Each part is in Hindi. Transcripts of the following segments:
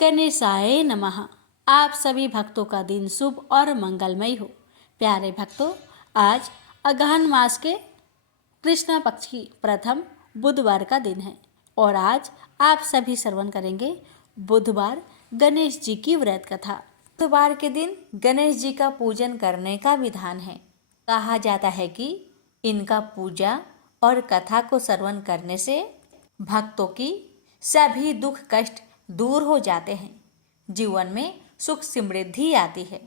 गणेशाय नमः। आप सभी भक्तों का दिन शुभ और मंगलमय हो। प्यारे भक्तों, आज अगहन मास के कृष्ण पक्ष की प्रथम बुधवार का दिन है और आज आप सभी श्रवण करेंगे बुधवार गणेश जी की व्रत कथा। बुधवार के दिन गणेश जी का पूजन करने का विधान है। कहा जाता है कि इनका पूजा और कथा को श्रवण करने से भक्तों की सभी दुख कष्ट दूर हो जाते हैं, जीवन में सुख समृद्धि आती है,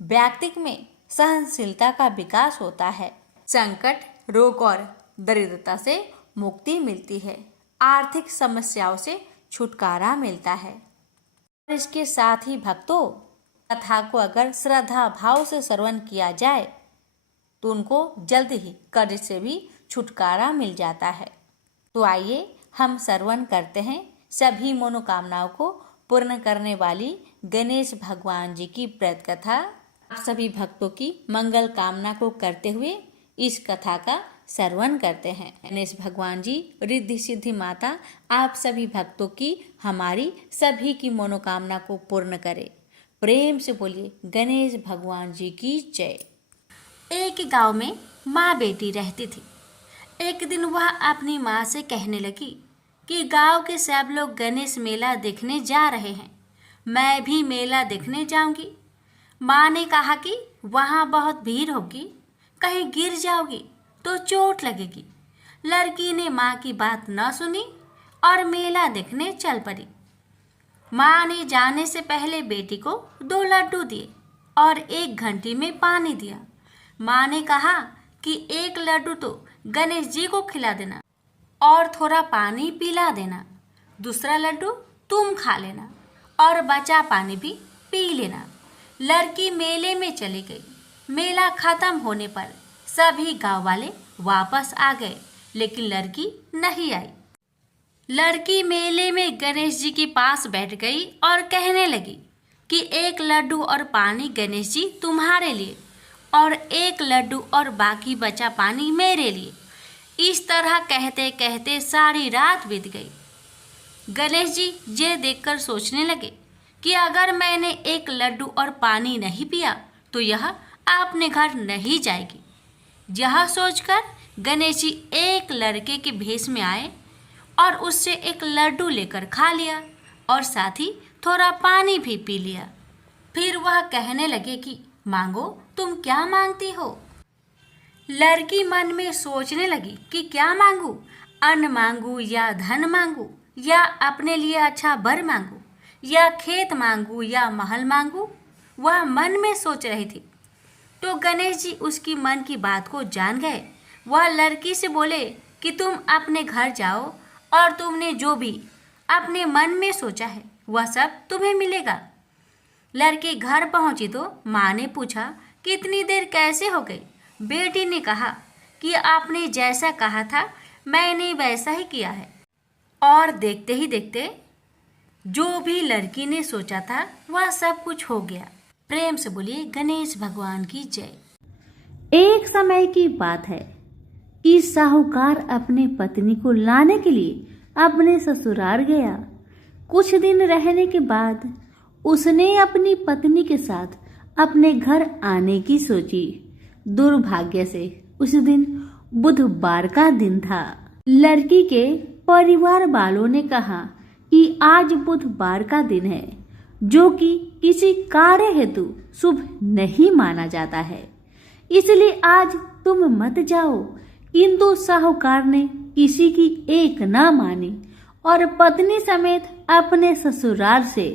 व्यक्ति में सहनशीलता का विकास होता है, संकट रोग और दरिद्रता से मुक्ति मिलती है, आर्थिक समस्याओं से छुटकारा मिलता है। और इसके साथ ही भक्तों, कथा को अगर श्रद्धा भाव से श्रवण किया जाए तो उनको जल्द ही कर्ज से भी छुटकारा मिल जाता है। तो आइए हम श्रवण करते हैं सभी मनोकामनाओं को पूर्ण करने वाली गणेश भगवान जी की व्रत कथा। आप सभी भक्तों की मंगल कामना को करते हुए इस कथा का श्रवण करते हैं। गणेश भगवान जी, रिद्धि सिद्धि माता आप सभी भक्तों की, हमारी सभी की मनोकामना को पूर्ण करे। प्रेम से बोलिए गणेश भगवान जी की जय। एक गांव में माँ बेटी रहती थी। एक दिन वह अपनी माँ से कहने लगी कि गांव के सब लोग गणेश मेला देखने जा रहे हैं, मैं भी मेला देखने जाऊंगी। माँ ने कहा कि वहाँ बहुत भीड़ होगी, कहीं गिर जाओगी तो चोट लगेगी। लड़की ने माँ की बात न सुनी और मेला देखने चल पड़ी। माँ ने जाने से पहले बेटी को 2 लड्डू दिए और 1 घंटी में पानी दिया। माँ ने कहा कि 1 लड्डू तो गणेश जी को खिला देना और थोड़ा पानी पिला देना, दूसरा लड्डू तुम खा लेना और बचा पानी भी पी लेना। लड़की मेले में चली गई। मेला खत्म होने पर सभी गांव वाले वापस आ गए, लेकिन लड़की नहीं आई। लड़की मेले में गणेश जी के पास बैठ गई और कहने लगी कि 1 लड्डू और पानी गणेश जी तुम्हारे लिए और 1 लड्डू और बाकी बचा पानी मेरे लिए। इस तरह कहते कहते सारी रात बीत गई। गणेश जी ये देखकर सोचने लगे कि अगर मैंने 1 लड्डू और पानी नहीं पिया तो यह अपने घर नहीं जाएगी। यह सोचकर गणेश जी एक लड़के के भेष में आए और उससे 1 लड्डू लेकर खा लिया और साथ ही थोड़ा पानी भी पी लिया। फिर वह कहने लगे कि मांगो, तुम क्या मांगती हो। लड़की मन में सोचने लगी कि क्या मांगू, अन्न मांगू या धन मांगू या अपने लिए अच्छा वर मांगू या खेत मांगू या महल मांगू। वह मन में सोच रही थी तो गणेश जी उसकी मन की बात को जान गए। वह लड़की से बोले कि तुम अपने घर जाओ और तुमने जो भी अपने मन में सोचा है वह सब तुम्हें मिलेगा। लड़की घर पहुंची तो माँ ने पूछा कि इतनी देर कैसे हो गई। बेटी ने कहा कि आपने जैसा कहा था मैंने वैसा ही किया है। और देखते ही देखते जो भी लड़की ने सोचा था वह सब कुछ हो गया। प्रेम से बोलिए गणेश भगवान की जय। एक समय की बात है कि साहूकार अपनी पत्नी को लाने के लिए अपने ससुराल गया। कुछ दिन रहने के बाद उसने अपनी पत्नी के साथ अपने घर आने की सोची। दुर्भाग्य से उस दिन बुधवार का दिन था। लड़की के परिवार वालों ने कहा कि आज बुधवार का दिन है, जो कि किसी कार्य हेतु शुभ नहीं माना जाता है, इसलिए आज तुम मत जाओ। किंतु साहूकार ने किसी की एक न मानी और पत्नी समेत अपने ससुराल से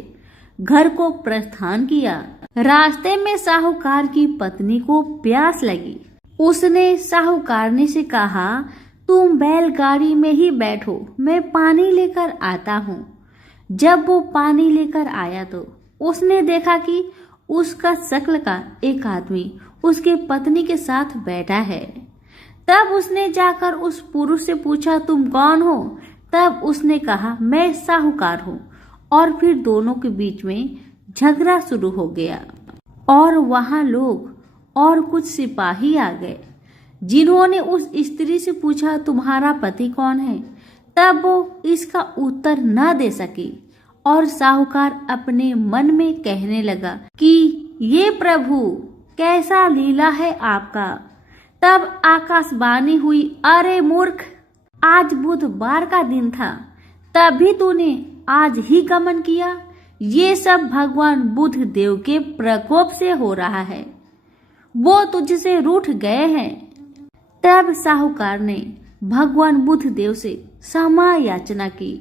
घर को प्रस्थान किया। रास्ते में साहूकार की पत्नी को प्यास लगी। उसने साहूकारनी से कहा, तुम बैलगाड़ी में ही बैठो, मैं पानी लेकर आता हूँ। जब वो पानी लेकर आया तो उसने देखा कि उसका शक्ल का एक आदमी उसके पत्नी के साथ बैठा है। तब उसने जाकर उस पुरुष से पूछा, तुम कौन हो। तब उसने कहा, मैं साहूकार हूँ। और फिर दोनों के बीच में झगड़ा शुरू हो गया और वहां लोग और कुछ सिपाही आ गए, जिन्होंने उस स्त्री से पूछा, तुम्हारा पति कौन है। तब वो इसका उत्तर न दे सकी और साहूकार अपने मन में कहने लगा कि ये प्रभु कैसा लीला है आपका। तब आकाशवाणी हुई, अरे मूर्ख, आज बुधवार का दिन था, तभी तूने आज ही गमन किया। ये सब भगवान बुध देव के प्रकोप से हो रहा है, वो तुझसे रूठ गए हैं। तब साहूकार ने भगवान बुध देव से क्षमा याचना की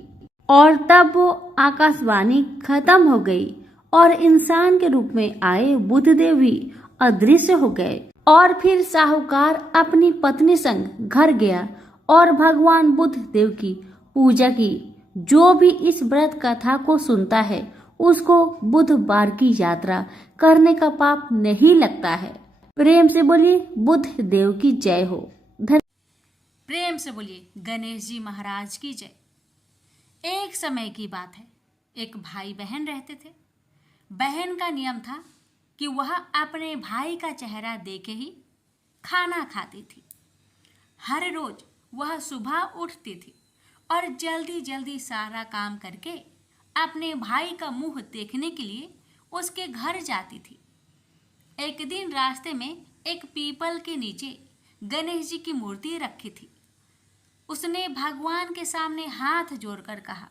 और तब वो आकाशवाणी खत्म हो गई और इंसान के रूप में आए बुधदेव भी अदृश्य हो गए। और फिर साहूकार अपनी पत्नी संग घर गया और भगवान बुद्ध देव की पूजा की। जो भी इस व्रत कथा को सुनता है उसको बुधवार की यात्रा करने का पाप नहीं लगता है। प्रेम से बोलिए बुद्ध देव की जय हो। प्रेम से बोलिए गणेश जी महाराज की जय। एक समय की बात है, एक भाई बहन रहते थे। बहन का नियम था कि वह अपने भाई का चेहरा देखे ही खाना खाती थी। हर रोज वह सुबह उठती थी और जल्दी जल्दी सारा काम करके अपने भाई का मुंह देखने के लिए उसके घर जाती थी। एक दिन रास्ते में एक पीपल के नीचे गणेश जी की मूर्ति रखी थी। उसने भगवान के सामने हाथ जोड़कर कहा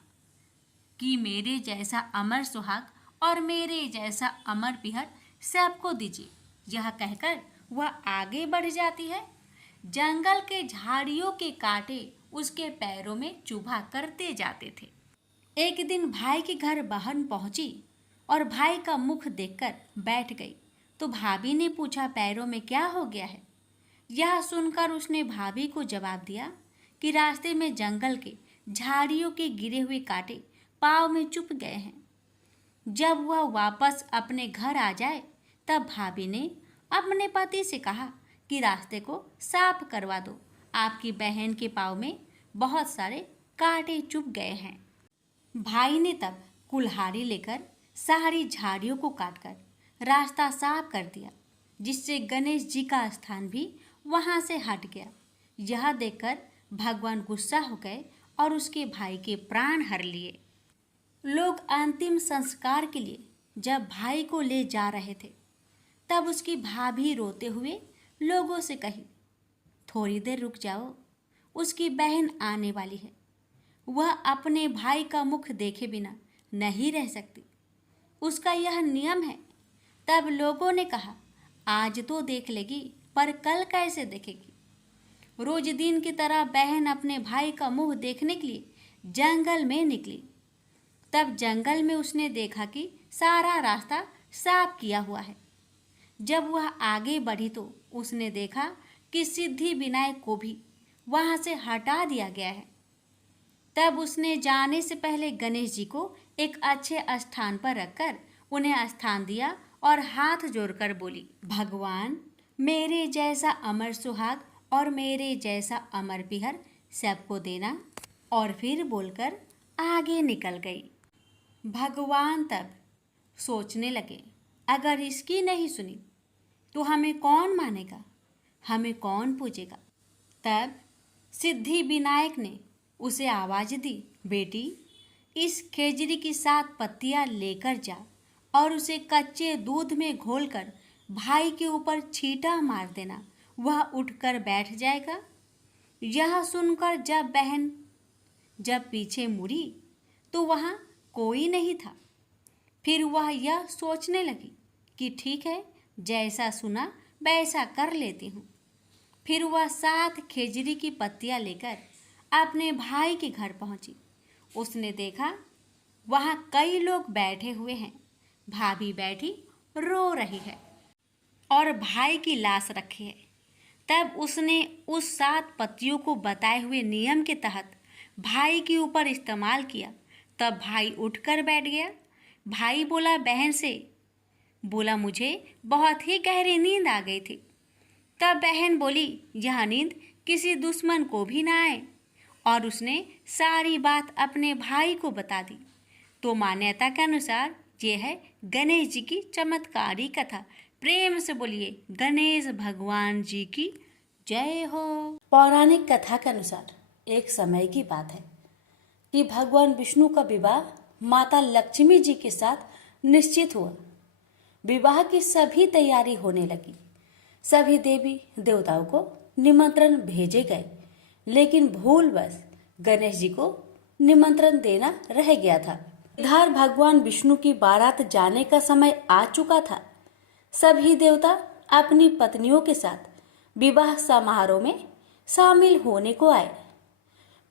कि मेरे जैसा अमर सुहाग और मेरे जैसा अमर पिहर सबको दीजिए। यह कहकर वह आगे बढ़ जाती है। जंगल के झाड़ियों के कांटे उसके पैरों में चुभा करते जाते थे। एक दिन भाई के घर बहन पहुंची और भाई का मुख देखकर बैठ गई तो भाभी ने पूछा, पैरों में क्या हो गया है? यह सुनकर उसने भाभी को जवाब दिया कि रास्ते में जंगल के झाड़ियों के गिरे हुए कांटे पाँव में चुभ गए हैं। जब वह वापस अपने घर आ जाए तब भाभी ने अपने पति से कहा कि रास्ते को साफ करवा दो, आपकी बहन के पाँव में बहुत सारे कांटे चुभ गए हैं। भाई ने तब कुल्हाड़ी लेकर सारी झाड़ियों को काटकर रास्ता साफ कर दिया, जिससे गणेश जी का स्थान भी वहां से हट गया। यह देखकर भगवान गुस्सा हो गए और उसके भाई के प्राण हर लिए। लोग अंतिम संस्कार के लिए जब भाई को ले जा रहे थे तब उसकी भाभी रोते हुए लोगों से कही, थोड़ी देर रुक जाओ, उसकी बहन आने वाली है, वह अपने भाई का मुख देखे बिना नहीं रह सकती, उसका यह नियम है। तब लोगों ने कहा, आज तो देख लेगी पर कल कैसे देखेगी? रोज दिन की तरह बहन अपने भाई का मुंह देखने के लिए जंगल में निकली। तब जंगल में उसने देखा कि सारा रास्ता साफ किया हुआ है। जब वह आगे बढ़ी तो उसने देखा कि सिद्धि विनायक को भी वहां से हटा दिया गया है। तब उसने जाने से पहले गणेश जी को एक अच्छे स्थान पर रखकर उन्हें स्थान दिया और हाथ जोड़कर बोली, भगवान मेरे जैसा अमर सुहाग और मेरे जैसा अमर पिहर सबको देना। और फिर बोलकर आगे निकल गई। भगवान तब सोचने लगे, अगर इसकी नहीं सुनी तो हमें कौन मानेगा, हमें कौन पूजेगा? तब सिद्धि विनायक ने उसे आवाज दी, बेटी इस खेजड़ी की 7 पत्तियां लेकर जा और उसे कच्चे दूध में घोलकर भाई के ऊपर छींटा मार देना, वह उठकर बैठ जाएगा। यह सुनकर जब बहन पीछे मुड़ी तो वहाँ कोई नहीं था। फिर वह यह सोचने लगी कि ठीक है, जैसा सुना वैसा कर लेती हूँ। फिर वह 7 खेजड़ी की पत्तियां लेकर अपने भाई के घर पहुंची। उसने देखा वहाँ कई लोग बैठे हुए हैं, भाभी बैठी रो रही है और भाई की लाश रखी है। तब उसने उस 7 पत्तियों को बताए हुए नियम के तहत भाई के ऊपर इस्तेमाल किया। तब भाई उठकर बैठ गया। भाई बोला बहन से, बोला मुझे बहुत ही गहरी नींद आ गई थी। तब बहन बोली, यह नींद किसी दुश्मन को भी ना आए, और उसने सारी बात अपने भाई को बता दी। तो मान्यता के अनुसार ये है गणेश जी की चमत्कारी कथा। प्रेम से बोलिए गणेश भगवान जी की जय हो। पौराणिक कथा के अनुसार एक समय की बात है कि भगवान विष्णु का विवाह माता लक्ष्मी जी के साथ निश्चित हुआ। विवाह की सभी तैयारी होने लगी। सभी देवी देवताओं को निमंत्रण भेजे गए, लेकिन भूलवश गणेश जी को निमंत्रण देना रह गया था। इधर भगवान विष्णु की बारात जाने का समय आ चुका था। सभी देवता अपनी पत्नियों के साथ विवाह समारोह में शामिल होने को आए,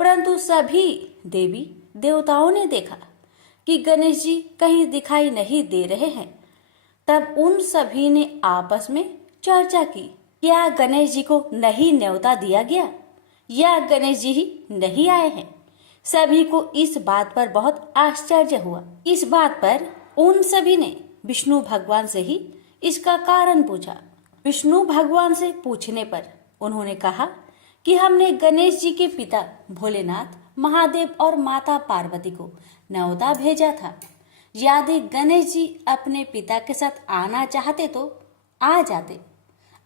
परंतु सभी देवी देवताओं ने देखा कि गणेश जी कहीं दिखाई नहीं दे रहे हैं। तब उन सभी ने आपस में चर्चा की, क्या गणेश जी को नहीं न्योता दिया गया या गणेश जी ही नहीं आए हैं। सभी को इस बात पर बहुत आश्चर्य हुआ। इस बात पर उन सभी ने विष्णु भगवान से ही इसका कारण पूछा। विष्णु भगवान से पूछने पर उन्होंने कहा कि हमने गणेश जी के पिता भोलेनाथ, महादेव और माता पार्वती को न्योता भेजा था। यदि गणेश जी अपने पिता के साथ आना चाहते तो आ जाते,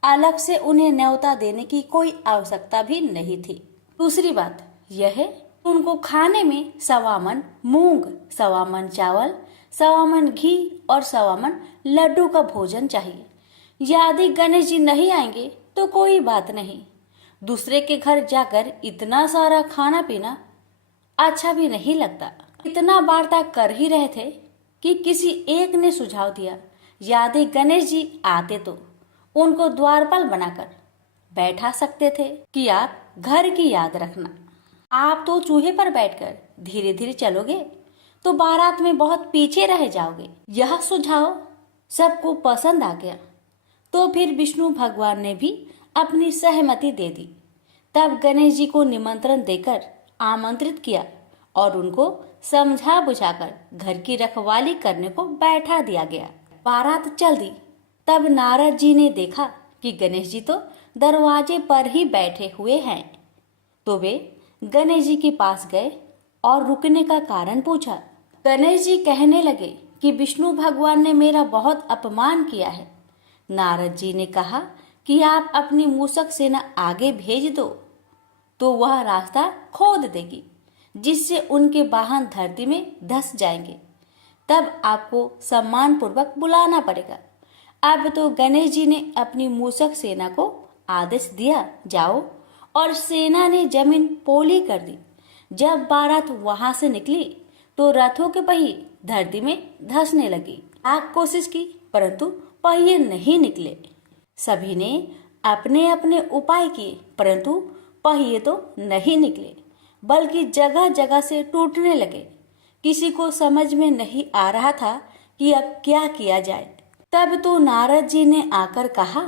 अलग से उन्हें न्योता देने की कोई आवश्यकता भी नहीं थी। दूसरी बात यह है, उनको खाने में 1.25 मन मूंग, 1.25 मन चावल, 1.25 मन घी और 1.25 मन लड्डू का भोजन चाहिए। यदि गणेश जी नहीं आएंगे तो कोई बात नहीं, दूसरे के घर जाकर इतना सारा खाना पीना अच्छा भी नहीं लगता। इतना वार्ता कर ही रहे थे कि किसी एक ने सुझाव दिया, यदि गणेश जी आते तो उनको द्वारपाल बनाकर बैठा सकते थे कि आप घर की याद रखना। आप तो चूहे पर बैठकर धीरे धीरे चलोगे तो बारात में बहुत पीछे रह जाओगे। यह सुझाव सबको पसंद आ गया, तो फिर विष्णु भगवान ने भी अपनी सहमति दे दी। तब गणेश जी को निमंत्रण देकर आमंत्रित किया और उनको समझा बुझाकर घर की रखवाली करने को बैठा दिया गया। बारात चल दी। तब नारद जी ने देखा कि गणेश जी तो दरवाजे पर ही बैठे हुए हैं, तो वे गणेश जी के पास गए और रुकने का कारण पूछा। गणेश जी कहने लगे कि विष्णु भगवान ने मेरा बहुत अपमान किया है। नारद जी ने कहा कि आप अपनी मूषक सेना आगे भेज दो तो वह रास्ता खोद देगी, जिससे उनके वाहन धरती में धंस जाएंगे। तब आपको सम्मान पूर्वक बुलाना पड़ेगा। अब तो गणेश जी ने अपनी मूषक सेना को आदेश दिया, जाओ, और सेना ने जमीन पोली कर दी। जब बारात वहां से निकली तो रथों के पहिए धरती में धंसने लगी। आप कोशिश की परंतु पहिए नहीं निकले। सभी ने अपने अपने उपाय किए परंतु पहिए तो नहीं निकले, बल्कि जगह जगह से टूटने लगे। किसी को समझ में नहीं आ रहा था कि अब क्या किया जाए। तब तो नारद जी ने आकर कहा,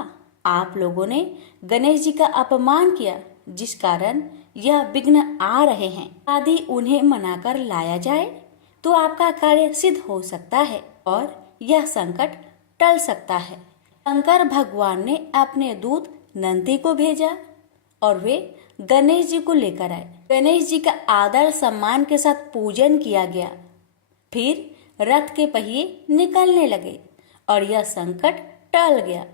आप लोगों ने गणेश जी का अपमान किया, जिस कारण यह विघ्न आ रहे हैं। यदि उन्हें मनाकर लाया जाए तो आपका कार्य सिद्ध हो सकता है और यह संकट टल सकता है। शंकर भगवान ने अपने दूत नंदी को भेजा और वे गणेश जी को लेकर आए। गणेश जी का आदर सम्मान के साथ पूजन किया गया। फिर रथ के पहिए निकलने लगे और यह संकट टल गया।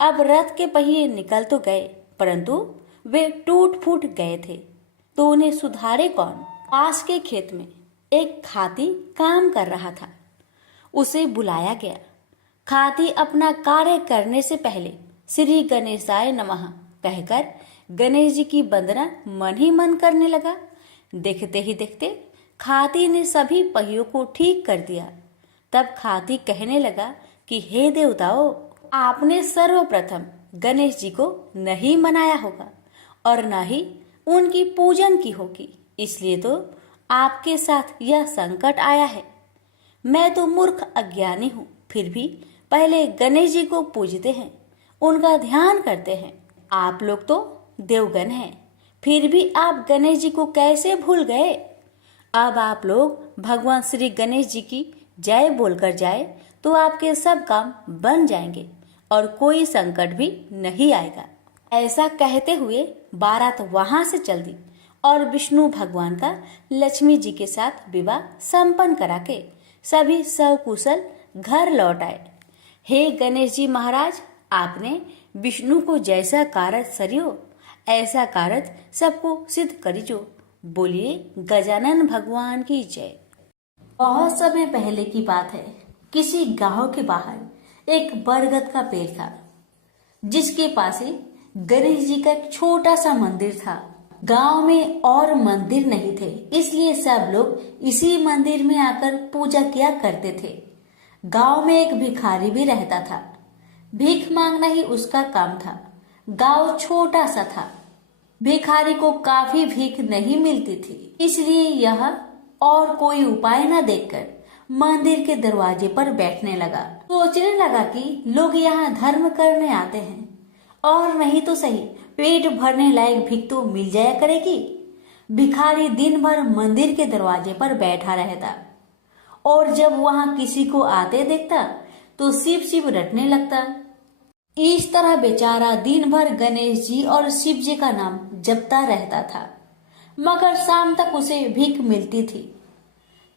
अब रथ के पहिए निकल तो गए परंतु वे टूट फूट गए थे, तो उन्हें सुधारे कौन। पास के खेत में एक खाती काम कर रहा था। उसे बुलाया गया। खाती अपना कार्य करने से पहले श्री गणेशाय नमः कहकर गणेश जी की वंदना मन ही मन करने लगा। देखते ही देखते खाती ने सभी पहियों को ठीक कर दिया। तब खाती कहने लगा कि हे देवताओं, आपने सर्वप्रथम गणेश जी को नहीं मनाया होगा और न ही उनकी पूजन की होगी, इसलिए तो आपके साथ यह संकट आया है। मैं तो मूर्ख अज्ञानी हूँ, फिर भी पहले गणेश जी को पूजते हैं, उनका ध्यान करते हैं। आप लोग तो देवगण हैं, फिर भी आप गणेश जी को कैसे भूल गए। अब आप लोग भगवान श्री गणेश जी की जय बोलकर जाए तो आपके सब काम बन जाएंगे और कोई संकट भी नहीं आएगा। ऐसा कहते हुए बारात वहां से चल दी और विष्णु भगवान का लक्ष्मी जी के साथ विवाह संपन्न करा के सभी सकुशल घर लौट आए। हे गणेश जी महाराज, आपने विष्णु को जैसा कारज सरियो ऐसा कारज सबको सिद्ध करिजो। बोलिए गजानन भगवान की जय। बहुत समय पहले की बात है। किसी गांव के बाहर एक बरगद का पेड़ था, जिसके पास ही गणेश जी का एक छोटा सा मंदिर था। गांव में और मंदिर नहीं थे, इसलिए सब लोग इसी मंदिर में आकर पूजा किया करते थे। गांव में एक भिखारी भी रहता था। भीख मांगना ही उसका काम था। गांव छोटा सा था। भिखारी को काफी भीख नहीं मिलती थी, इसलिए यह और कोई उपाय न देखकर मंदिर के दरवाजे पर बैठने लगा। सोचने लगा कि लोग यहाँ धर्म करने आते हैं और नहीं तो सही पेट भरने लायक भीख तो मिल जाया करेगी। भिखारी दिन भर मंदिर के दरवाजे पर बैठा रहता और जब वहां किसी को आते देखता तो शिव शिव रटने लगता। इस तरह बेचारा दिन भर गणेश जी और शिव जी का नाम जपता रहता था, मगर शाम तक उसे भीख मिलती थी।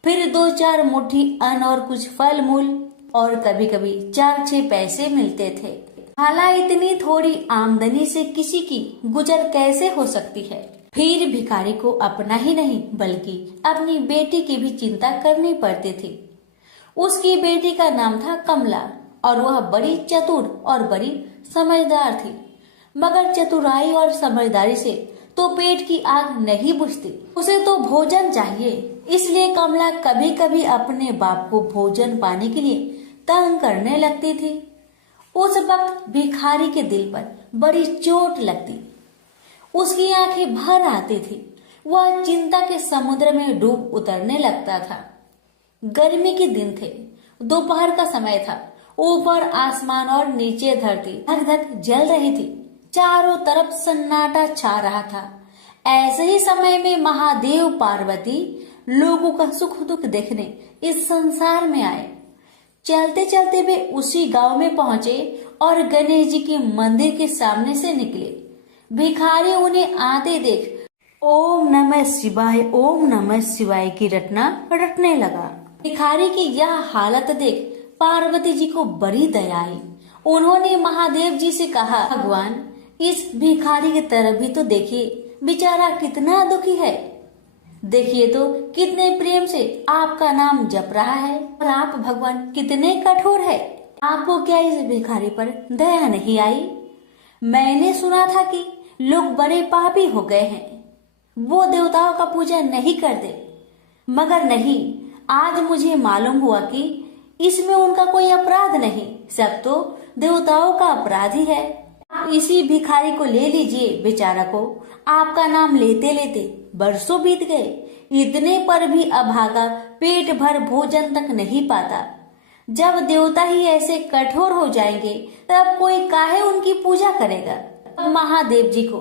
फिर 2-4 मुट्ठी अन्न और कुछ फल मूल और कभी कभी 4-6 पैसे मिलते थे। हालांकि इतनी थोड़ी आमदनी से किसी की गुजर कैसे हो सकती है। फिर भिखारी को अपना ही नहीं बल्कि अपनी बेटी की भी चिंता करनी पड़ती थी। उसकी बेटी का नाम था कमला और वह बड़ी चतुर और बड़ी समझदार थी, मगर चतुराई और समझदारी से तो पेट की आग नहीं बुझती। उसे तो भोजन चाहिए, इसलिए कमला कभी कभी अपने बाप को भोजन पाने के लिए तंग करने लगती थी। उस वक्त भिखारी के दिल पर बड़ी चोट लगती। उसकी आंखें भर आती थी। वह चिंता के समुद्र में डूब उतरने लगता था। गर्मी के दिन थे, दोपहर का समय था। ऊपर आसमान और नीचे धरती धक धक जल रही थी। चारों तरफ सन्नाटा छा रहा था। ऐसे ही समय में महादेव पार्वती लोगों का सुख दुख देखने इस संसार में आए। चलते चलते वे उसी गांव में पहुंचे और गणेश जी के मंदिर के सामने से निकले। भिखारी उन्हें आते देख ओम नमः शिवाय की रटना रटने लगा। भिखारी की यह हालत देख पार्वती जी को बड़ी दया आई। उन्होंने महादेव जी से कहा, भगवान इस भिखारी की तरफ भी तो देखिए, बेचारा कितना दुखी है। देखिए तो कितने प्रेम से आपका नाम जप रहा है और आप भगवान कितने कठोर है। आपको क्या इस भिखारी पर दया नहीं आई? मैंने सुना था कि लोग बड़े पापी हो गए हैं, वो देवताओं का पूजा नहीं करते, मगर नहीं, आज मुझे मालूम हुआ कि इसमें उनका कोई अपराध नहीं, सब तो देवताओं का अपराध ही है। आप इसी भिखारी को ले लीजिए। बेचारा को आपका नाम लेते लेते बरसों बीत गए, इतने पर भी अभागा पेट भर भोजन तक नहीं पाता। जब देवता ही ऐसे कठोर हो जाएंगे तब कोई काहे उनकी पूजा करेगा। अब महादेव जी को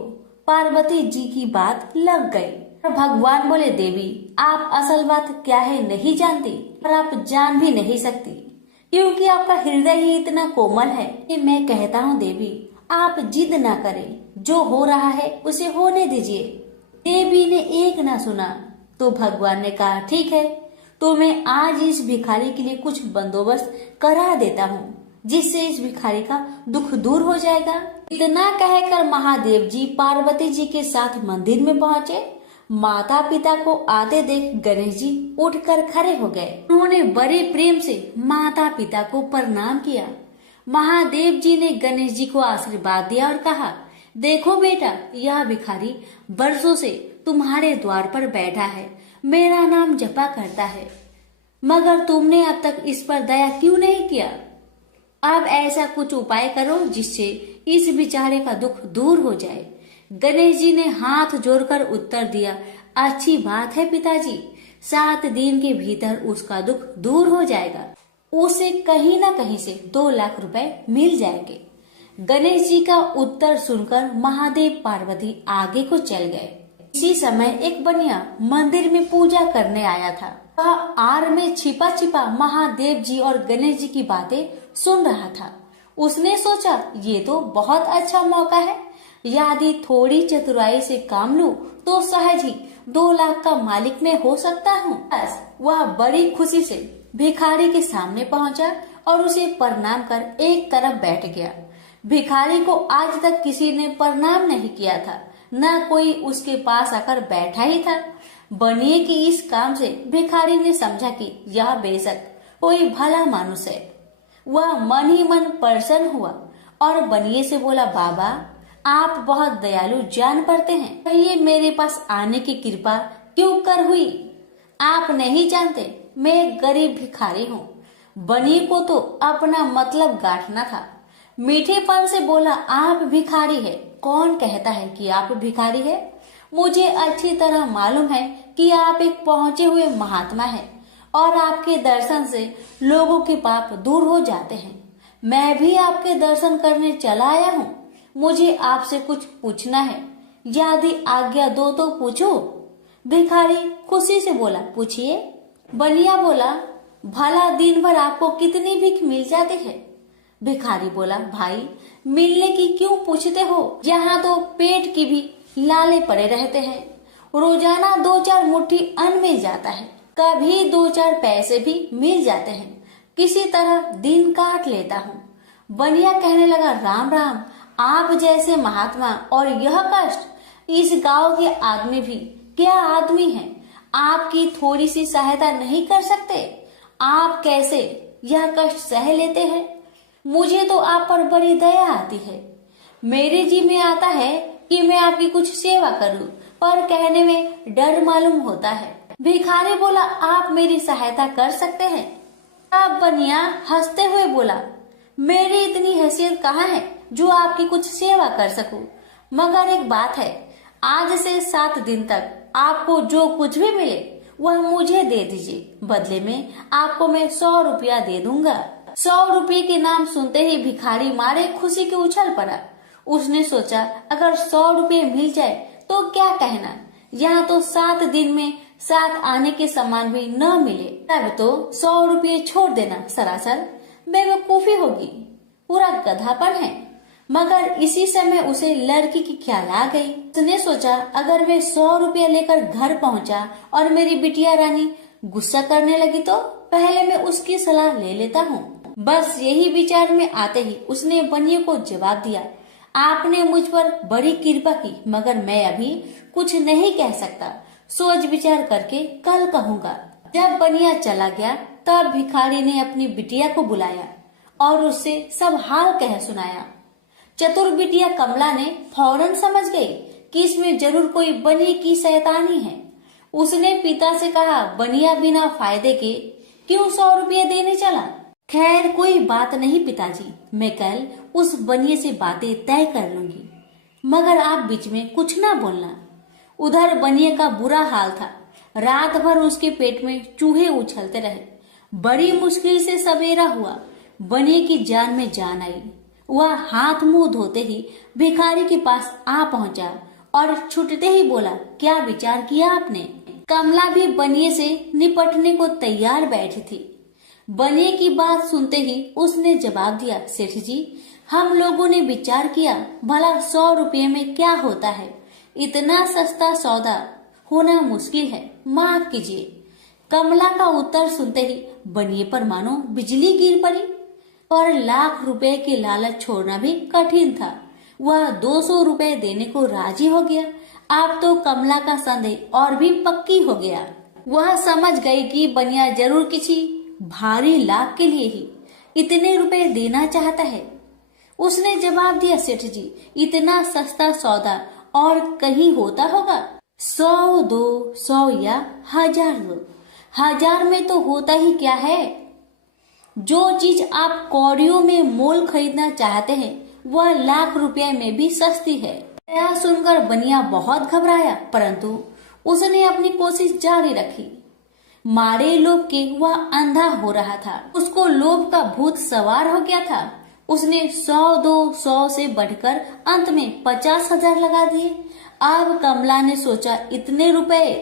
पार्वती जी की बात लग गई। भगवान बोले, देवी आप असल बात क्या है नहीं जानती और आप जान भी नहीं सकती, क्योंकि आपका हृदय ही इतना कोमल है कि मैं कहता हूँ देवी आप जिद ना करें, जो हो रहा है उसे होने दीजिए। देवी ने एक ना सुना तो भगवान ने कहा, ठीक है तो मैं आज इस भिखारी के लिए कुछ बंदोबस्त करा देता हूँ, जिससे इस भिखारी का दुख दूर हो जाएगा। इतना कहकर महादेव जी पार्वती जी के साथ मंदिर में पहुँचे। माता पिता को आते देख गणेश जी उठकर खड़े हो गए। उन्होंने बड़े प्रेम से माता पिता को प्रणाम किया। महादेव जी ने गणेश जी को आशीर्वाद दिया और कहा, देखो बेटा, यह भिखारी बरसों से तुम्हारे द्वार पर बैठा है, मेरा नाम जपा करता है, मगर तुमने अब तक इस पर दया क्यों नहीं किया? अब ऐसा कुछ उपाय करो जिससे इस बेचारे का दुख दूर हो जाए। गणेश जी ने हाथ जोड़कर उत्तर दिया, अच्छी बात है पिताजी, 7 दिन के भीतर उसका दुख दूर हो जाएगा। उसे कहीं न कहीं से 2 लाख रुपए मिल जाएंगे। गणेश जी का उत्तर सुनकर महादेव पार्वती आगे को चल गए। इसी समय एक बनिया मंदिर में पूजा करने आया था। वह आड़ में छिपा छिपा महादेव जी और गणेश जी की बातें सुन रहा था। उसने सोचा, ये तो बहुत अच्छा मौका है, यदि थोड़ी चतुराई से काम लूं तो सहज ही 2 लाख का मालिक मैं हो सकता हूँ। बस वह बड़ी खुशी से भिखारी के सामने पहुंचा और उसे प्रणाम कर एक तरफ बैठ गया। भिखारी को आज तक किसी ने प्रणाम नहीं किया था, न कोई उसके पास आकर बैठा ही था। बनिए की इस काम से भिखारी ने समझा कि यह बेशक कोई भला मानुष है। वह मन ही मन प्रसन्न हुआ और बनिए से बोला, बाबा आप बहुत दयालु जान पड़ते हैं, कहिए मेरे पास आने की कृपा क्यों कर हुई? आप नहीं जानते मैं एक गरीब भिखारी हूँ। बनिए को तो अपना मतलब गांठना था। मीठेपन से बोला, आप भिखारी है? कौन कहता है कि आप भिखारी है? मुझे अच्छी तरह मालूम है कि आप एक पहुंचे हुए महात्मा हैं और आपके दर्शन से लोगों के पाप दूर हो जाते हैं। मैं भी आपके दर्शन करने चला आया हूँ। मुझे आपसे कुछ पूछना है, यदि आज्ञा दो तो पूछो। भिखारी खुशी से बोला, पूछिए। बनिया बोला, भला दिन भर आपको कितनी भीख मिल जाती है? भिखारी बोला, भाई मिलने की क्यों पूछते हो, यहाँ तो पेट की भी लाले पड़े रहते हैं। रोजाना 2-4 मुट्ठी अन्न मिल जाता है, कभी 2-4 पैसे भी मिल जाते हैं। किसी तरह दिन काट लेता हूँ। बनिया कहने लगा, राम राम, आप जैसे महात्मा और यह कष्ट। इस गांव के आदमी भी क्या आदमी हैं? आपकी थोड़ी सी सहायता नहीं कर सकते? आप कैसे यह कष्ट सह लेते हैं? मुझे तो आप पर बड़ी दया आती है। मेरे जी में आता है कि मैं आपकी कुछ सेवा करूं, पर कहने में डर मालूम होता है। भिखारी बोला, आप मेरी सहायता कर सकते हैं? अब बनिया हंसते हुए बोला, मेरी इतनी हैसियत कहाँ है जो आपकी कुछ सेवा कर सकूं, मगर एक बात है, आज से 7 दिन तक आपको जो कुछ भी मिले वह मुझे दे दीजिए। बदले में आपको मैं 100 रुपया दे दूंगा। 100 रुपये के नाम सुनते ही भिखारी मारे खुशी के उछल पड़ा। उसने सोचा, अगर 100 रुपये मिल जाए तो क्या कहना, यहाँ तो 7 दिन में 7 आने के सामान भी न मिले, तब तो 100 रुपये छोड़ देना सरासर बेवकूफी होगी, पूरा गधापन है। मगर इसी समय उसे लड़की की ख्याल आ गई। उसने सोचा, अगर मैं 100 रुपया लेकर घर पहुंचा और मेरी बिटिया रानी गुस्सा करने लगी तो पहले मैं उसकी सलाह ले लेता हूँ। बस यही विचार में आते ही उसने बनिए को जवाब दिया, आपने मुझ पर बड़ी कृपा की, मगर मैं अभी कुछ नहीं कह सकता, सोच विचार करके कल कहूँगा। जब बनिया चला गया तब भिखारी ने अपनी बिटिया को बुलाया और उससे सब हाल कह सुनाया। चतुर बिटिया कमला ने फौरन समझ गई कि इसमें जरूर कोई बनिए की शैतानी है। उसने पिता से कहा, बनिया बिना फायदे के क्यों 100 रुपये देने चला? खैर कोई बात नहीं पिताजी, मैं कल उस बनिए से बातें तय कर लूंगी, मगर आप बीच में कुछ ना बोलना। उधर बनिए का बुरा हाल था। रात भर उसके पेट में चूहे उछलते रहे। बड़ी मुश्किल से सवेरा हुआ, बनिए की जान में जान आई। वह हाथ मुंह धोते ही भिखारी के पास आ पहुंचा और छूटते ही बोला, क्या विचार किया आपने? कमला भी बनिए से निपटने को तैयार बैठी थी। बनिए की बात सुनते ही उसने जवाब दिया, सेठ जी, हम लोगों ने विचार किया, भला 100 रुपये में क्या होता है, इतना सस्ता सौदा होना मुश्किल है, माफ कीजिए। कमला का उत्तर सुनते ही बनिए पर मानो बिजली गिर पड़ी। और लाख रुपए के लालच छोड़ना भी कठिन था। वह 200 रुपए देने को राजी हो गया। अब तो कमला का संदेह और भी पक्की हो गया। वह समझ गई कि बनिया जरूर किसी भारी लाभ के लिए ही इतने रुपए देना चाहता है। उसने जवाब दिया, सेठ जी, इतना सस्ता सौदा और कहीं होता होगा? 100 दो, 100 या 1000 दो। 1000 में तो होता ही क्या है? जो चीज आप कौड़ियों में मोल खरीदना चाहते हैं वह लाख रुपए में भी सस्ती है। यह सुनकर बनिया बहुत घबराया, परंतु उसने अपनी कोशिश जारी रखी। मारे लोभ के वह अंधा हो रहा था। उसको लोभ का भूत सवार हो गया था। उसने 100 दो, 100 से बढ़कर अंत में 50,000 लगा दिए। अब कमला ने सोचा, इतने रुपए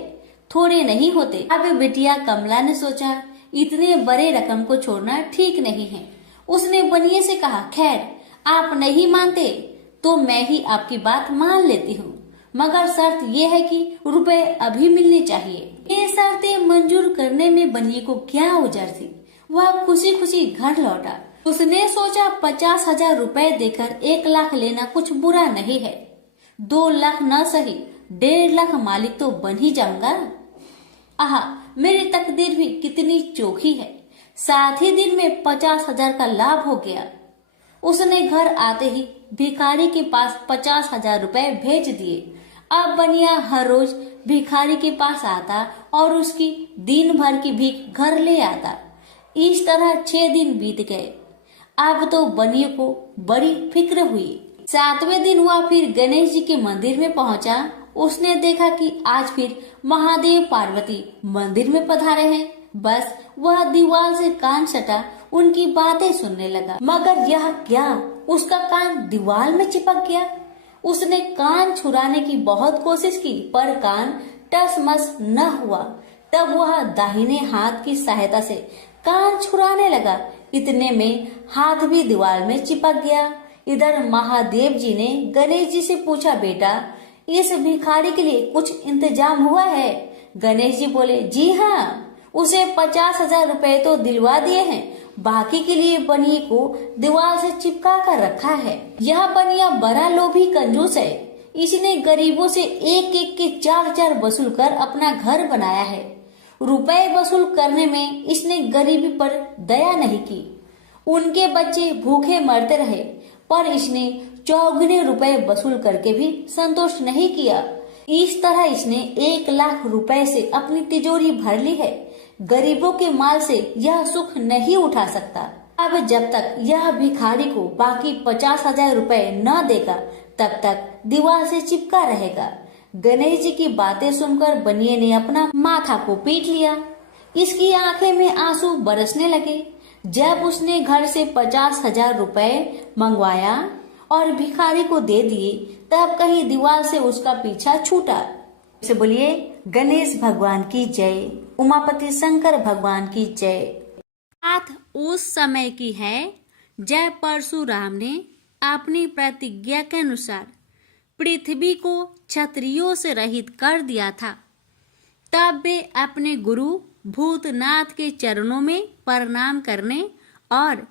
थोड़े नहीं होते। अब बिटिया कमला ने सोचा, इतने बड़े रकम को छोड़ना ठीक नहीं है। उसने बनिए से कहा, खैर आप नहीं मानते तो मैं ही आपकी बात मान लेती हूँ, मगर शर्त यह है कि रुपए अभी मिलने चाहिए। ये शर्तें मंजूर करने में बनिए को क्या उजर थी। वह खुशी खुशी घर लौटा। उसने सोचा 50,000 रुपए देकर 1 लाख लेना कुछ बुरा नहीं है। 2 लाख न सही 1.5 लाख मालिक तो बन ही जाऊंगा। आहा, मेरी तकदीर भी कितनी चोखी है। साथ ही दिन में 50,000 का लाभ हो गया। उसने घर आते ही भिखारी के पास 50,000 रुपए भेज दिए। अब बनिया हर रोज भिखारी के पास आता और उसकी दिन भर की भीख घर ले आता। इस तरह 6 दिन बीत गए। अब तो बनिए को बड़ी फिक्र हुई। 7वें दिन वह फिर गणेश जी के मंदिर में पहुंचा। उसने देखा कि आज फिर महादेव पार्वती मंदिर में पधारे हैं। बस वह दीवार से कान सटा उनकी बातें सुनने लगा। मगर यह क्या, उसका कान दीवार में चिपक गया। उसने कान छुड़ाने की बहुत कोशिश की पर कान टसमस न हुआ। तब वह दाहिने हाथ की सहायता से कान छुड़ाने लगा। इतने में हाथ भी दीवार में चिपक गया। इधर महादेव जी ने गणेश जी से पूछा, बेटा इस भिखारी के लिए कुछ इंतजाम हुआ है? गणेश जी बोले, जी हाँ, उसे 50,000 रुपए तो दिलवा दिए हैं। बाकी के लिए बनिए को दीवार से चिपका कर रखा है। यह बनिया बड़ा लोभी कंजूस है। इसने गरीबों से एक एक के 4-4 वसूल कर अपना घर बनाया है। रुपए वसूल करने में इसने गरीबी पर दया नहीं की। उनके बच्चे भूखे मरते रहे पर इसने चौगुने रुपए वसूल करके भी संतोष नहीं किया। इस तरह इसने 1 लाख रुपए से अपनी तिजोरी भर ली है। गरीबों के माल से यह सुख नहीं उठा सकता। अब जब तक यह भिखारी को बाकी 50,000 रुपए न देगा तब तक दीवार से चिपका रहेगा। गणेश जी की बातें सुनकर बनिए ने अपना माथा को पीट लिया। इसकी आंखें में आंसू बरसने लगे। जब उसने घर से 50,000 रुपए मंगवाया और भिखारी को दे दिए तब कहीं दीवार से उसका पीछा छूटा। से बोलिए गणेश भगवान की जय, उमापति शंकर भगवान की जय। बात उस समय की है जब परशुराम ने अपनी प्रतिज्ञा के अनुसार पृथ्वी को क्षत्रियों से रहित कर दिया था। तब वे अपने गुरु भूतनाथ के चरणों में प्रणाम करने और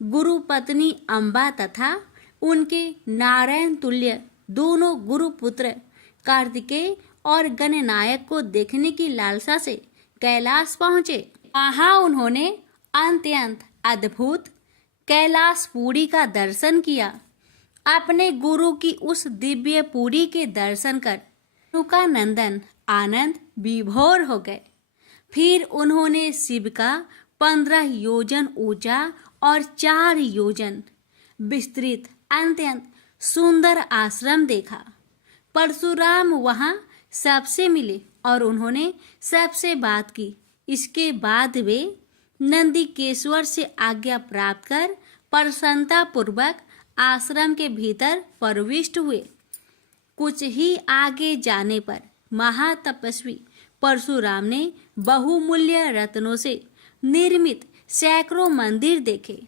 गुरु पत्नी अम्बा तथा उनके नारायण तुल्य दोनों गुरु पुत्र कार्तिकेय और गणनायक को देखने की लालसा से कैलाश पहुंचे। वहां उन्होंने अत्यंत अद्भुत कैलाशपुरी का दर्शन किया। अपने गुरु की उस दिव्य पुरी के दर्शन कर उनका नंदन आनंद विभोर हो गए। फिर उन्होंने शिव का 15 योजन ऊंचा और 4 योजन विस्तृत अत्यंत सुंदर आश्रम देखा। परशुराम वहां सबसे मिले और उन्होंने सबसे बात की। इसके बाद वे नंदीकेश्वर से आज्ञा प्राप्त कर प्रसन्नता पूर्वक आश्रम के भीतर प्रविष्ट हुए। कुछ ही आगे जाने पर महातपस्वी परशुराम ने बहुमूल्य रत्नों से निर्मित सैकड़ों मंदिर देखे।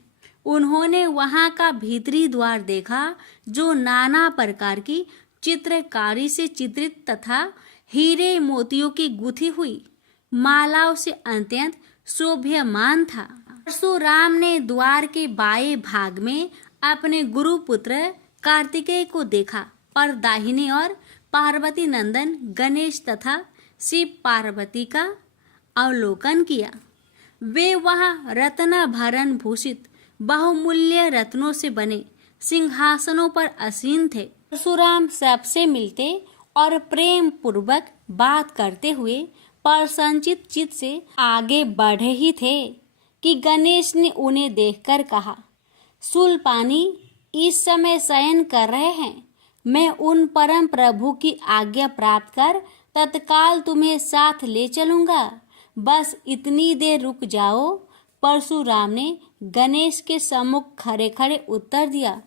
उन्होंने वहां का भीतरी द्वार देखा जो नाना प्रकार की चित्रकारी से चित्रित तथा हीरे मोतियों की गुथी हुई मालाओं से अत्यंत शोभ्यमान था। परशुराम ने द्वार के बाएं भाग में अपने गुरु पुत्र कार्तिकेय को देखा और दाहिने ओर पार्वती नंदन गणेश तथा शिव पार्वती का अवलोकन किया। वे वहां रत्नाभरण भूषित बहुमूल्य रत्नों से बने सिंहासनों पर आसीन थे। परशुराम सबसे मिलते और प्रेम पूर्वक बात करते हुए प्रसन्नचित चित्त से आगे बढ़े ही थे कि गणेश ने उन्हें देखकर कहा, शूलपाणी इस समय शयन कर रहे हैं। मैं उन परम प्रभु की आज्ञा प्राप्त कर तत्काल तुम्हें साथ ले चलूंगा। बस इतनी देर रुक जाओ। परशुराम ने गणेश के सम्मुख खड़े खड़े उत्तर दिया,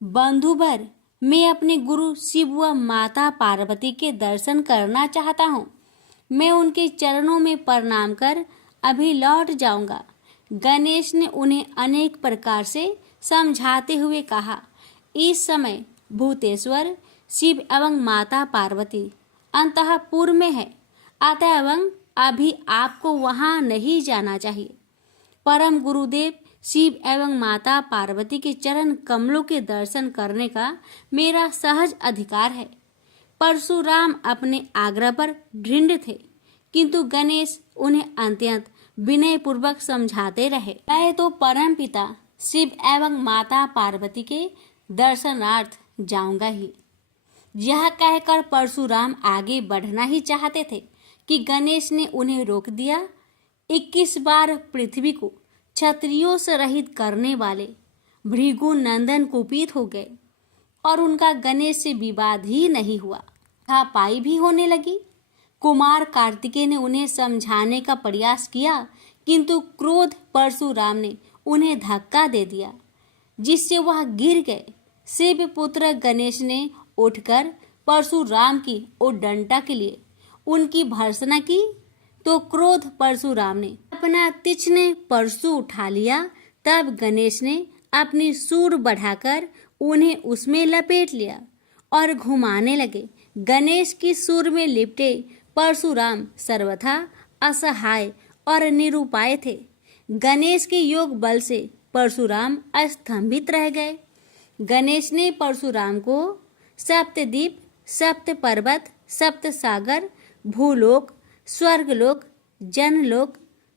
बंधुवर, मैं अपने गुरु शिव व माता पार्वती के दर्शन करना चाहता हूँ। मैं उनके चरणों में प्रणाम कर अभी लौट जाऊंगा। गणेश ने उन्हें अनेक प्रकार से समझाते हुए कहा, इस समय भूतेश्वर शिव एवं माता पार्वती अंतःपुर में है, अतएव अभी आपको वहां नहीं जाना चाहिए। परम गुरुदेव शिव एवं माता पार्वती के चरण कमलों के दर्शन करने का मेरा सहज अधिकार है। परशुराम अपने आग्रह पर दृढ़ थे किंतु गणेश उन्हें अत्यंत विनयपूर्वक समझाते रहे। मैं तो परम पिता शिव एवं माता पार्वती के दर्शनार्थ जाऊंगा ही। यह कहकर परशुराम आगे बढ़ना ही चाहते थे कि गणेश ने उन्हें रोक दिया। 21 बार पृथ्वी को क्षत्रियों से रहित करने वाले भृगु नंदन कुपित हो गए और उनका गणेश से विवाद ही नहीं हुआ, हाथापाई भी होने लगी। कुमार कार्तिकेय ने उन्हें समझाने का प्रयास किया, किंतु क्रोध परशुराम ने उन्हें धक्का दे दिया, जिससे वह गिर गए। शिव पुत्र गणेश ने उठकर परशुराम की उद्दंडता के लिए उनकी भर्त्सना की, तो क्रोध परशुराम ने अपना तीक्ष्ण परशु उठा लिया। तब गणेश ने अपनी सूंड बढ़ाकर उन्हें उसमें लपेट लिया और घुमाने लगे। गणेश की सूंड में लिपटे परशुराम सर्वथा असहाय और निरुपाय थे। गणेश के योग बल से परशुराम स्तंभित रह गए। गणेश ने परशुराम को सप्तद्वीप, सप्त पर्वत, सप्त सागर, भूलोक, स्वर्गलोक, जनलोक,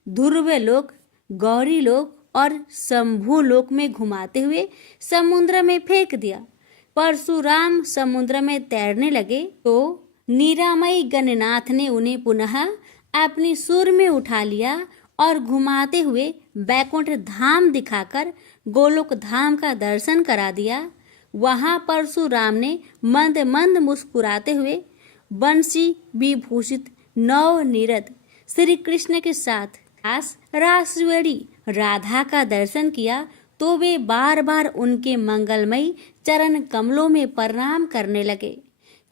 ध्रुवलोक, गौरीलोक और शंभुलोक में घुमाते हुए समुद्र में फेंक दिया। परशुराम समुद्र में तैरने लगे तो निरामयी गणनाथ ने उन्हें पुनः अपनी सूंड में उठा लिया और घुमाते हुए बैकुंठ धाम दिखाकर गोलोक धाम का दर्शन करा दिया। वहां परशुराम ने मंद मंद मुस्कुराते हुए बंसी विभूषित नवनीरद श्री कृष्ण के साथ रासवेड़ी राधा का दर्शन किया, तो वे बार बार उनके मंगलमयी चरण कमलों में प्रणाम करने लगे।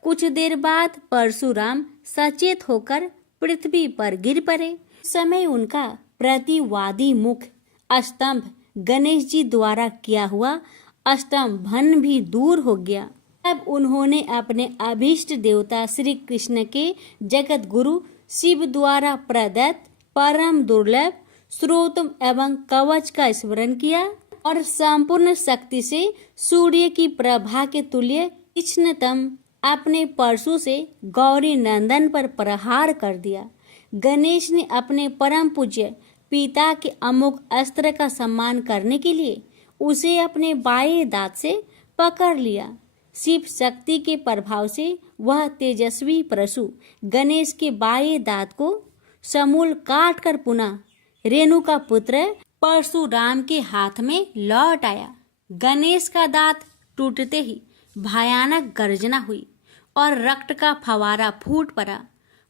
कुछ देर बाद परशुराम सचेत होकर पृथ्वी पर गिर पड़े। समय उनका प्रतिवादी मुख स्तंभ गणेश जी द्वारा किया हुआ स्तंभन भी दूर हो गया। तब उन्होंने अपने अभीष्ट देवता श्री कृष्ण के जगत गुरु शिव द्वारा प्रदत्त परम दुर्लभ स्रोत एवं कवच का स्मरण किया और संपूर्ण शक्ति से सूर्य की प्रभा के तुल्य तीक्ष्णतम अपने परशु से गौरी नंदन पर प्रहार कर दिया। गणेश ने अपने परम पूज्य पिता के अमोघ अस्त्र का सम्मान करने के लिए उसे अपने बाएं दांत से पकड़ लिया। शिव शक्ति के प्रभाव से वह तेजस्वी परशु गणेश के बाएं दांत को समूल काट कर पुनः रेणु का पुत्र परशुराम के हाथ में लौट आया। गणेश का दांत टूटते ही भयानक गर्जना हुई और रक्त का फवारा फूट पड़ा।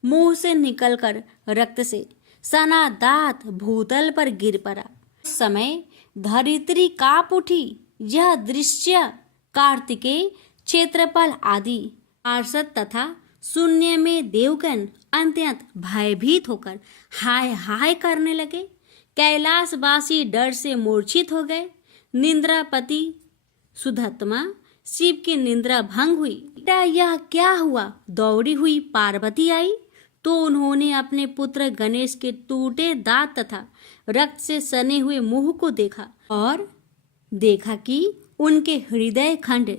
मुंह से निकलकर रक्त से सना दांत भूतल पर गिर पड़ा। उस समय धरित्री कांप उठी। यह दृश्य कार्तिकेय, क्षेत्रपाल आदि पार्षद तथा शून्य में देवगण अत्यंत भयभीत होकर हाय हाय करने लगे। कैलाशवासी डर से मूर्छित हो गए। निंद्रापति सुधत्मा शिव की निंद्रा भंग हुई। बेटा यह क्या हुआ? दौड़ी हुई पार्वती आई तो उन्होंने अपने पुत्र गणेश के टूटे दांत तथा रक्त से सने हुए मुंह को देखा और देखा कि उनके हृदय खंड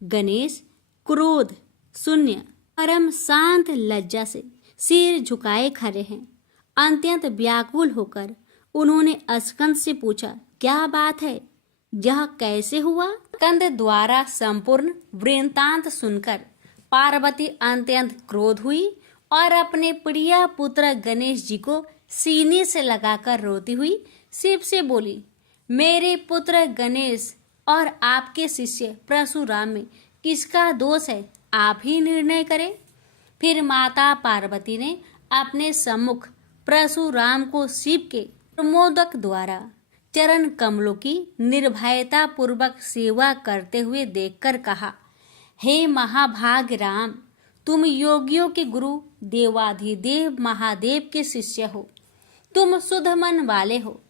गणेश क्रोध शून्य परम शांत लज्जा से सिर झुकाए खड़े हैं। अत्यंत व्याकुल होकर उन्होंने स्कंद से पूछा, क्या बात है? यह कैसे हुआ? स्कंद द्वारा संपूर्ण वृत्तांत सुनकर पार्वती अत्यंत क्रोध हुई और अपने प्रिय पुत्र गणेश जी को सीने से लगाकर रोती हुई शिव से बोली, मेरे पुत्र गणेश और आपके शिष्य परशुराम में किसका दोष है? आप ही निर्णय करें। फिर माता पार्वती ने अपने सम्मुख परशुराम को शिव के प्रमोदक द्वारा चरण कमलों की निर्भयता पूर्वक सेवा करते हुए देखकर कहा, हे महाभाग राम, तुम योगियों के गुरु देवाधिदेव महादेव के शिष्य हो। तुम शुद्ध मन वाले हो।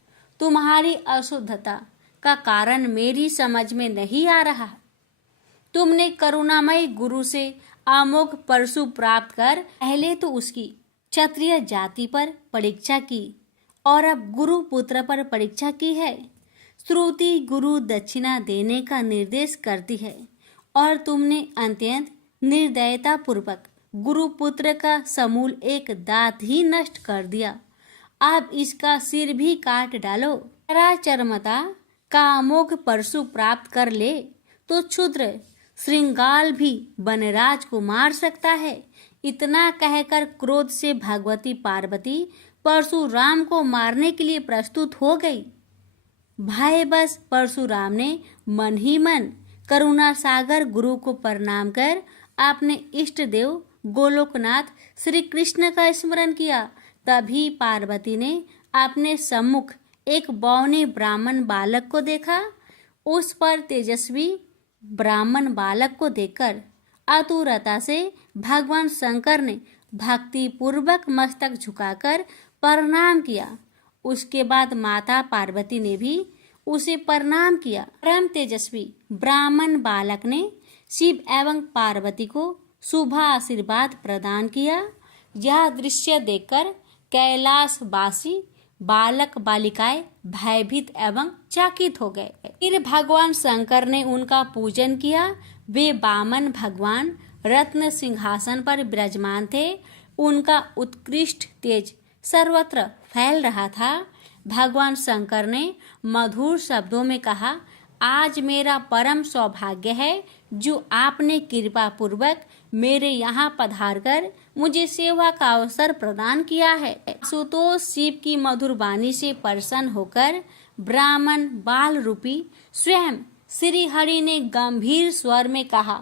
तुम्हारी अशुद्धता का कारण मेरी समझ में नहीं आ रहा। तुमने करुणामय गुरु से अमोघ परशु प्राप्त कर पहले तो उसकी क्षत्रिय जाति पर परीक्षा की और अब गुरु पुत्र पर परीक्षा की है। श्रुति गुरु दक्षिणा देने का निर्देश करती है और तुमने अत्यंत निर्दयता पूर्वक गुरुपुत्र का समूल एक दांत ही नष्ट कर दिया। अब इसका सिर भी काट डालो। चरमता का अमोघ परशु प्राप्त कर ले तो क्षुद्र श्रृंगाल भी वनराज को मार सकता है। इतना कहकर क्रोध से भगवती पार्वती परशुराम को मारने के लिए प्रस्तुत हो गई। भाई बस परशुराम ने मन ही मन करुणा सागर गुरु को प्रणाम कर अपने इष्ट देव गोलोकनाथ श्री कृष्ण का स्मरण किया। तभी पार्वती ने अपने सम्मुख एक बौने ब्राह्मण बालक को देखा। उस पर तेजस्वी ब्राह्मण बालक को देखकर आतुरता से भगवान शंकर ने भक्ति पूर्वक मस्तक झुकाकर प्रणाम किया। उसके बाद माता पार्वती ने भी उसे प्रणाम किया। परम तेजस्वी ब्राह्मण बालक ने शिव एवं पार्वती को शुभ आशीर्वाद प्रदान किया। यह दृश्य देखकर कैलाशवासी बालक बालिकाएं भयभीत एवं चकित हो गए। फिर भगवान शंकर ने उनका पूजन किया। वे वामन भगवान रत्न सिंहासन पर विराजमान थे। उनका उत्कृष्ट तेज सर्वत्र फैल रहा था। भगवान शंकर ने मधुर शब्दों में कहा, आज मेरा परम सौभाग्य है जो आपने कृपा पूर्वक मेरे यहाँ पधारकर मुझे सेवा का अवसर प्रदान किया है। सुतोष शिव की मधुर वाणी से प्रसन्न होकर ब्राह्मण बाल रूपी स्वयं श्री हरि ने गंभीर स्वर में कहा,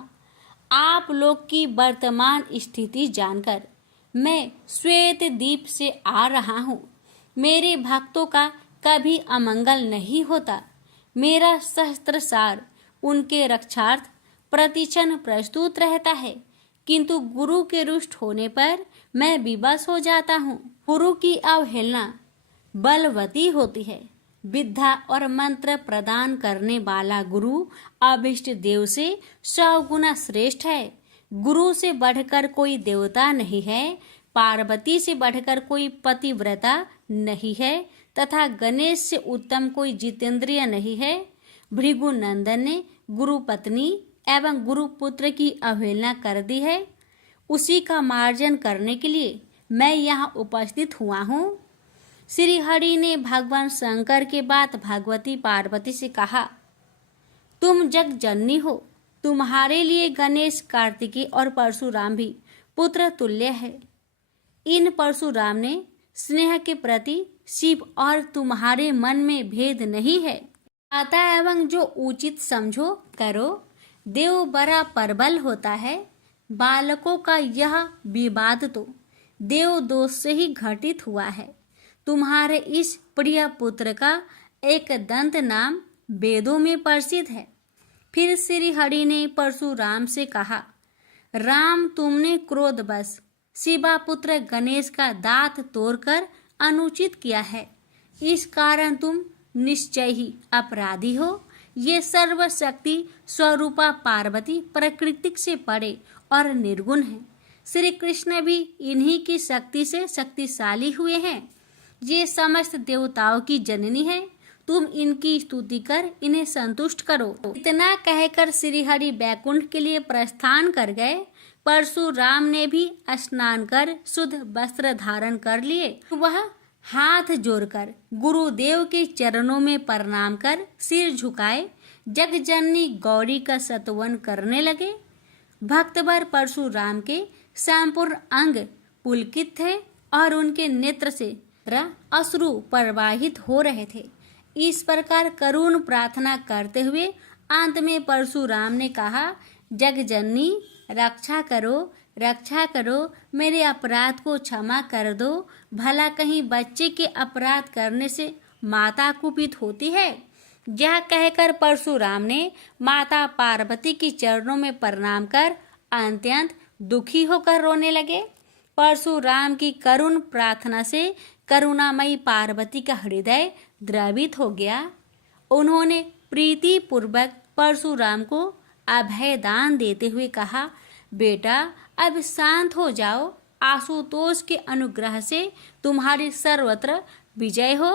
आप लोग की वर्तमान स्थिति जानकर मैं श्वेत द्वीप से आ रहा हूँ। मेरे भक्तों का कभी अमंगल नहीं होता। मेरा सहस्त्र सार उनके रक्षार्थ प्रतिक्षण प्रस्तुत रहता है, किंतु गुरु के रुष्ट होने पर मैं विवश हो जाता हूँ। गुरु की अवहेलना बलवती होती है। विद्या और मंत्र प्रदान करने वाला गुरु अभिष्ट देव से 100 गुना श्रेष्ठ है। गुरु से बढ़कर कोई देवता नहीं है, पार्वती से बढ़कर कोई पतिव्रता नहीं है तथा गणेश से उत्तम कोई जितेंद्रिय नहीं है। भृगु नंदन ने गुरु पत्नी एवं गुरु पुत्र की अवहेलना कर दी है। उसी का मार्जन करने के लिए मैं यहाँ उपस्थित हुआ हूँ। श्री हरि ने भगवान शंकर के बाद भगवती पार्वती से कहा, तुम जग जननी हो। तुम्हारे लिए गणेश, कार्तिकेय और परशुराम भी पुत्र तुल्य है। इन परशुराम ने स्नेह के प्रति शिव और तुम्हारे मन में भेद नहीं है। आता एवं जो उचित समझो करो। देव बड़ा प्रबल होता है। बालकों का यह विवाद तो देव दोष से ही घटित हुआ है। तुम्हारे इस प्रिय पुत्र का एक दंत नाम वेदों में प्रसिद्ध है। फिर श्री हरि ने परशुराम से कहा, राम, तुमने क्रोधवश शिवा पुत्र गणेश का दांत तोड़कर अनुचित किया है। इस कारण तुम निश्चय ही अपराधी हो। ये सर्वशक्ति स्वरूपा पार्वती प्रकृति से परे और निर्गुण है। श्री कृष्ण भी इन्हीं की शक्ति से शक्तिशाली हुए हैं। ये समस्त देवताओं की जननी है। तुम इनकी स्तुति कर इन्हें संतुष्ट करो। इतना कहकर श्री हरि बैकुंठ के लिए प्रस्थान कर गए। परशुराम ने भी स्नान कर शुद्ध वस्त्र धारण कर लिए। वह हाथ जोड़कर गुरुदेव के चरणों में प्रणाम कर सिर झुकाए जगजननी गौरी का स्तवन करने लगे। भक्तवर परशुराम के संपूर्ण अंग पुलकित थे और उनके नेत्र से अश्रु प्रवाहित हो रहे थे। इस प्रकार करुण प्रार्थना करते हुए अंत में परशुराम ने कहा, जगजननी रक्षा करो, रक्षा करो, मेरे अपराध को क्षमा कर दो। भला कहीं बच्चे के अपराध करने से माता कुपित होती है। यह कहकर परशुराम ने माता पार्वती के चरणों में प्रणाम कर अत्यंत दुखी होकर रोने लगे। परशुराम की करुण प्रार्थना से करुणामयी पार्वती का हृदय द्रवित हो गया। उन्होंने प्रीति पूर्वक परशुराम को अभय दान देते हुए कहा, बेटा अब शांत हो जाओ। आशुतोष के अनुग्रह से तुम्हारी सर्वत्र विजय हो।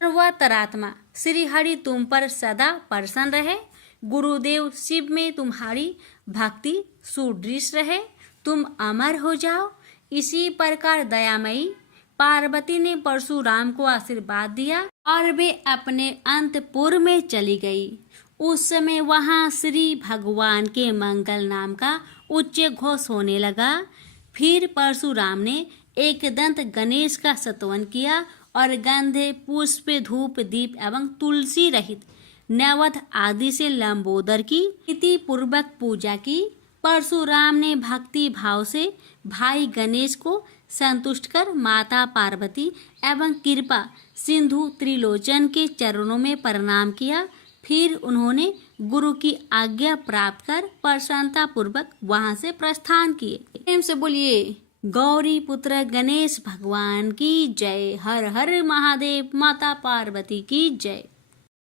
सर्वतरात्मा श्री हरि तुम पर सदा प्रसन्न रहे। गुरुदेव शिव में तुम्हारी भक्ति सुदृढ़ रहे। तुम अमर हो जाओ। इसी प्रकार दयामयी पार्वती ने परशुराम को आशीर्वाद दिया और वे अपने अंतपुर में चली गई। उस समय वहां श्री भगवान के मंगल नाम का उच्च घोष होने लगा। फिर परशुराम ने एक दंत गणेश का स्तवन किया और गंधे, पुष्प, धूप, दीप एवं तुलसी रहित नैवेद्य आदि से लंबोदर की विधि पूर्वक पूजा की। परशुराम ने भक्ति भाव से भाई गणेश को संतुष्ट कर माता पार्वती एवं कृपा सिंधु त्रिलोचन के चरणों में प्रणाम किया। फिर उन्होंने गुरु की आज्ञा प्राप्त कर प्रसन्नता पूर्वक वहां से प्रस्थान किए। प्रेम से बोलिए गौरी पुत्र गणेश भगवान की जय। हर हर महादेव। माता पार्वती की जय।